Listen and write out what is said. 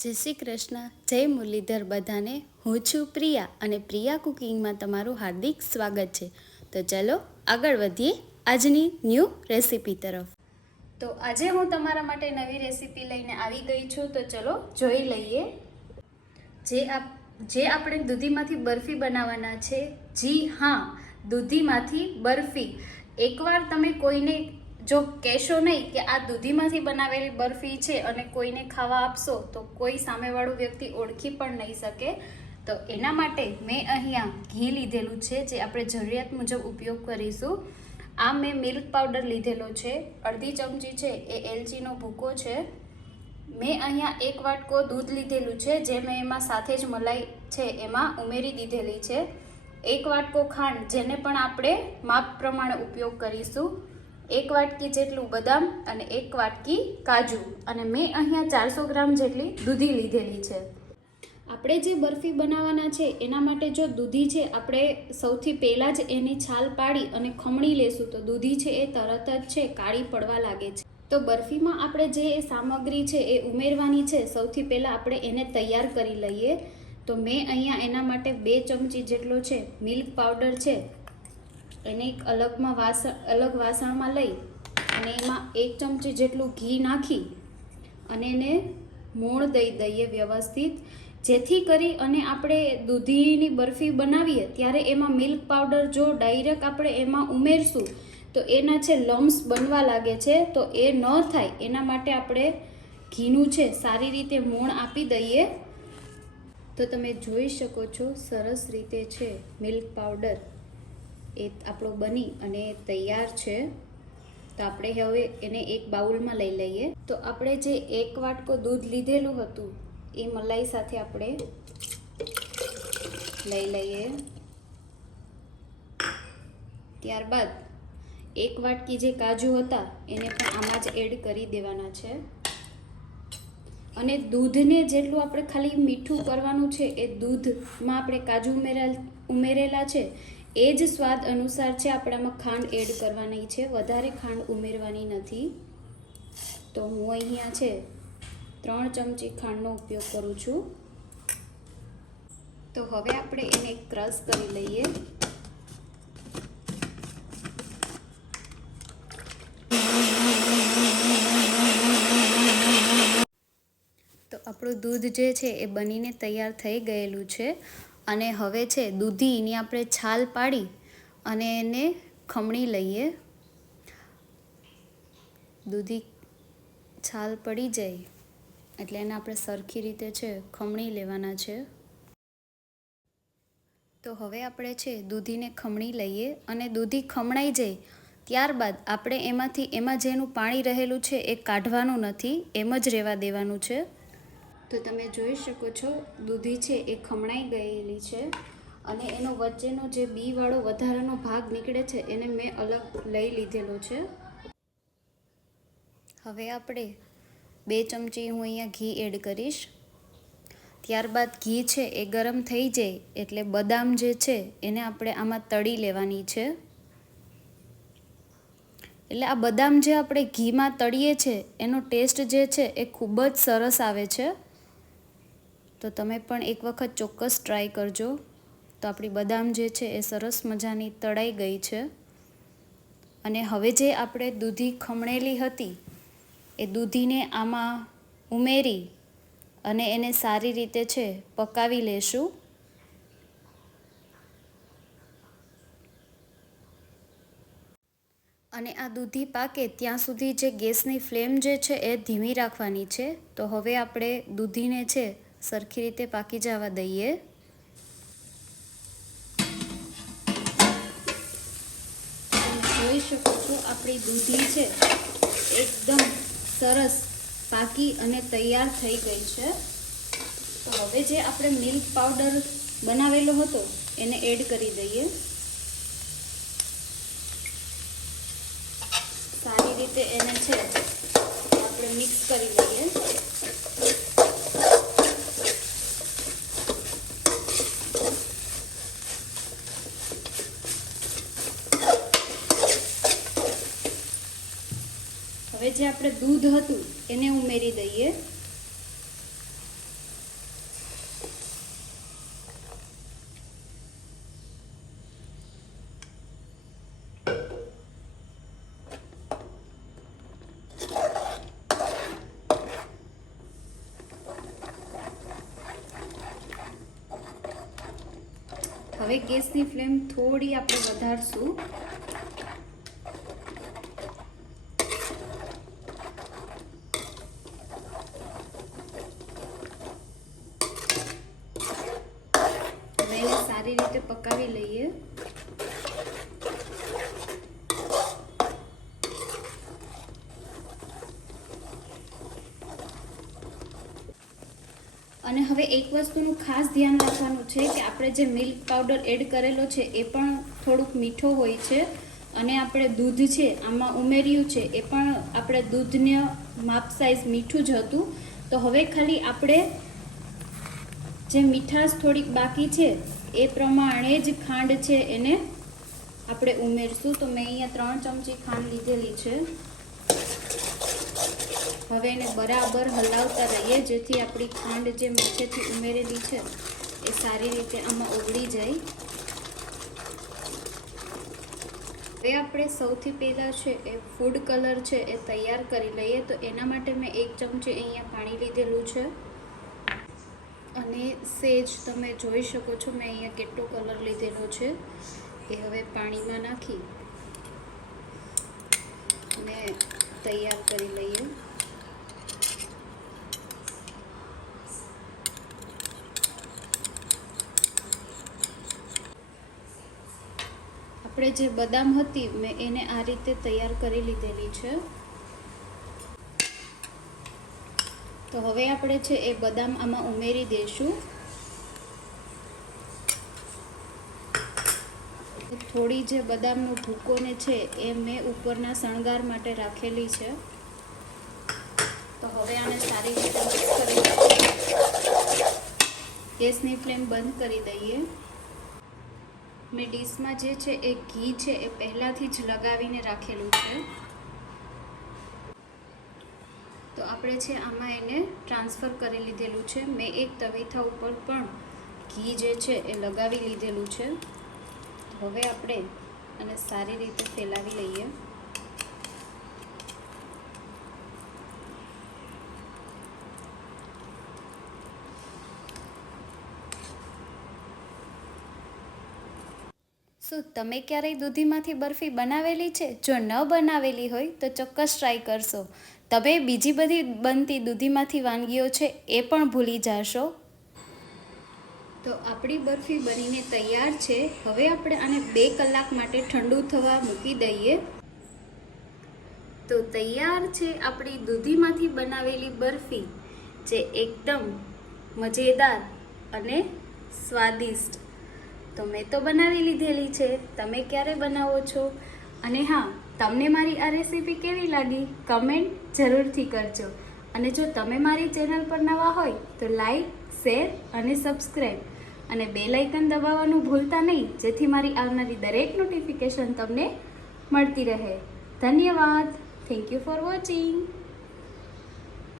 જય શ્રી કૃષ્ણ, જય મુરલીધર બધાને. હું છું પ્રિયા અને પ્રિયા કુકિંગમાં તમારું હાર્દિક સ્વાગત છે. તો ચલો આગળ વધીએ આજની ન્યૂ રેસીપી તરફ. તો આજે હું તમારા માટે નવી રેસીપી લઈને આવી ગઈ છું, તો ચલો જોઈ લઈએ. જે આપ, જે આપણે દૂધીમાંથી બરફી બનાવવાના છે, જી હા, દૂધીમાંથી બરફી. એકવાર તમે કોઈને જો કહેશો નહીં કે આ દૂધીમાંથી બનાવેલી બરફી છે અને કોઈને ખાવા આપશો, તો કોઈ સામેવાળું વ્યક્તિ ઓળખી પણ નહીં શકે. તો એના માટે મેં અહીંયા ઘી લીધેલું છે, જે આપણે જરૂરિયાત મુજબ ઉપયોગ કરીશું. આ મેં મિલ્ક પાવડર લીધેલો છે, અડધી ચમચી છે, એ એલચીનો ભૂકો છે. મેં અહીંયા એક વાટકો દૂધ લીધેલું છે, જે મેં એમાં સાથે જ મલાઈ છે, એમાં ઉમેરી દીધેલી છે. એક વાટકો ખાંડ, જેને પણ આપણે માપ પ્રમાણે ઉપયોગ કરીશું. એક વાટકી જેટલું બદામ અને એક વાટકી કાજુ. અને મેં અહીંયા ચારસો ગ્રામ જેટલી દૂધી લીધેલી છે. આપણે જે બરફી બનાવવાના છે, એના માટે જો દૂધી છે, આપણે સૌથી પહેલાં જ એની છાલ પાડી અને ખમણી લેશું. તો દૂધી છે એ તરત જ છે, કાળી પડવા લાગે છે. તો બરફીમાં આપણે જે સામગ્રી છે એ ઉમેરવાની છે, સૌથી પહેલાં આપણે એને તૈયાર કરી લઈએ. તો મેં અહીંયા એના માટે બે ચમચી જેટલો છે, મિલ્ક પાવડર છે એને એક અલગમાં વાસણ અલગ વાસણમાં લઈ અને એમાં એક ચમચી જેટલું ઘી નાખી અને એને મોણ દઈ દઈએ વ્યવસ્થિત. જેથી કરી અને આપણે દૂધીની બરફી બનાવીએ ત્યારે એમાં મિલ્ક પાવડર જો ડાયરેક્ટ આપણે એમાં ઉમેરશું તો એના છે લમ્સ બનવા લાગે છે. તો એ ન થાય એના માટે આપણે ઘીનું છે સારી રીતે મોણ આપી દઈએ. તો તમે જોઈ શકો છો સરસ રીતે છે મિલ્ક પાવડર. એ આપણો બની અને તૈયાર છે, તો આપણે હવે એને એક બાઉલમાં લઈ લઈએ. તો આપણે જે એક વાટકો દૂધ લીધેલું હતું, એ મલાઈ સાથે આપણે લઈ લઈએ. ત્યારબાદ એક વાટકી જે કાજુ હતા, એને પણ આમાં જ એડ કરી દેવાના છે. અને દૂધને જેટલું આપણે ખાલી મીઠું કરવાનું છે, એ દૂધમાં આપણે કાજુ ઉમેરેલ, ઉમેરેલા છે એ જ સ્વાદ અનુસાર છે આપણામાં ખાંડ એડ કરવાની છે. વધારે ખાંડ ઉમેરવાની નથી. તો હું અહીંયા છે ત્રણ ચમચી ખાંડનો ઉપયોગ કરું છું. તો હવે આપણે એને ક્રશ કરી લઈએ. આપણું દૂધ જે છે એ બનીને તૈયાર થઈ ગયેલું છે. અને હવે છે દૂધીની આપણે છાલ પાડી અને એને ખમણી લઈએ. દૂધી છાલ પડી જાય એટલે એને આપણે સરખી રીતે છે, ખમણી લેવાના છે. તો હવે આપણે છે, દૂધીને ખમણી લઈએ અને દૂધી ખમણાઈ જાય ત્યારબાદ આપણે એમાંથી એમાં જેનું પાણી રહેલું છે, એ કાઢવાનું નથી, એમ જ રહેવા દેવાનું છે. તો તમે જોઈ શકો છો, દૂધી છે એ ખમણાઈ ગયેલી છે અને એનો વચ્ચેનો જે બીવાળો વધારાનો ભાગ નીકળે છે એને મેં અલગ લઈ લીધેલો છે. હવે આપણે બે ચમચી હું અહીંયા ઘી એડ કરીશ. ત્યારબાદ ઘી છે એ ગરમ થઈ જાય એટલે બદામ જે છે એને આપણે આમાં તળી લેવાની છે. એટલે આ બદામ જે આપણે ઘીમાં તળીએ છે એનો ટેસ્ટ જે છે એ ખૂબ જ સરસ આવે છે. તો તમે પણ એક વખત ચોક્કસ ટ્રાય કરજો. તો આપણી બદામ જે છે એ સરસ મજાની તળાઈ ગઈ છે. અને હવે જે આપણે દૂધી ખમણેલી હતી, એ દૂધીને આમાં ઉમેરી અને એને સારી રીતે છે પકાવી લેશું. અને આ દૂધી પાકે ત્યાં સુધી જે ગેસની ફ્લેમ જે છે એ ધીમી રાખવાની છે. તો હવે આપણે દૂધીને છે સરખી રીતે પાકી જવા દઈએ. જોઈ શકો છો, આપણી દૂધી છે, એકદમ સરસ પાકી અને તૈયાર થઈ ગઈ છે. તો હવે જે આપણે મિલ્ક પાવડર બનાવેલો હતો, એને એડ કરી દઈએ. સારી રીતે એને છે, આપણે મિક્સ કરી લઈએ. હવે જે આપણે દૂધ હતું એને ઉમેરી દઈએ. હવે ગેસની ફ્લેમ થોડી આપણે વધારશું. અને હવે એક વસ્તુનું ખાસ ધ્યાન રાખવાનું છે કે આપણે જે મિલ્ક પાવડર એડ કરેલો છે, એ પણ થોડુંક મીઠો હોય છે અને આપણે દૂધ છે, આમાં ઉમેર્યું છે, એ પણ આપણે દૂધને માપ સાઈઝ મીઠું જ હતું. તો હવે ખાલી આપણે જે મીઠાશ થોડીક બાકી છે, એ પ્રમાણે જ ખાંડ છે એને આપણે ઉમેરશું. તો મેં અહીંયા ત્રણ ચમચી ખાંડ લીધેલી છે. હવે એને બરાબર હલાવતા રહીએ, જેથી આપણી ખાંડ જે માથેથી ઉમેરેલી છે, એ સારી રીતે આમાં ઓગળી જાય. હવે આપણે સૌથી પહેલાં છે એ ફૂડ કલર છે એ તૈયાર કરી લઈએ. તો એના માટે મેં એક ચમચી અહીંયા પાણી લીધેલું છે. અને સેજ તમે જોઈ શકો છો, મેં અહીંયા કેટલો કલર લીધેલો છે. એ હવે પાણીમાં નાખી અને તૈયાર કરી લઈએ. આપણે જે બદામ હતી, મેં એને આ રીતે તૈયાર કરી લીધેલી છે. તો હવે આપણે છે એ બદામ આમાં ઉમેરી દઈશું. થોડી જે બદામનો ભૂકોને છે એ મેં ઉપરના શણગાર માટે રાખેલી છે. તો હવે આને સારી રીતે મિક્સ કરી ગેસની ફ્લેમ બંધ કરી દઈએ. મેં ડીશમાં જે છે એ ઘી છે એ પહેલાંથી જ લગાવીને રાખેલું છે. તો આપણે છે આમાં એને ટ્રાન્સફર કરી લીધેલું છે. મેં એક તવીથા ઉપર પણ ઘી જે છે એ લગાવી લીધેલું છે. હવે આપણે અને સારી રીતે ફેલાવી લઈએ. શું તમે ક્યારેય દૂધીમાંથી બરફી બનાવેલી છે? જો ન બનાવેલી હોય, તો ચોક્કસ ટ્રાય કરશો. તમે બીજી બધી બનતી દૂધીમાંથી વાનગીઓ છે, એ પણ ભૂલી જશો. તો આપણી બરફી બનીને તૈયાર છે. હવે આપણે આને બે કલાક માટે ઠંડુ થવા મૂકી દઈએ. તો તૈયાર છે આપણી દૂધીમાંથી બનાવેલી બરફી, જે એકદમ મજેદાર અને સ્વાદિષ્ટ તો મેં તો બનાવી લીધેલી છે. તમે ક્યારે બનાવો છો? અને હા, તમને મારી આ રેસીપી કેવી લાગી? કમેન્ટ જરૂરથી કરજો. અને જો તમે મારી ચેનલ પર નવા હોય, તો લાઈક શેર અને સબસ્ક્રાઈબ અને બે લાઇકન દબાવવાનું ભૂલતા નહીં, જેથી મારી આવનારી દરેક નોટિફિકેશન તમને મળતી રહે. ધન્યવાદ. Thank you for watching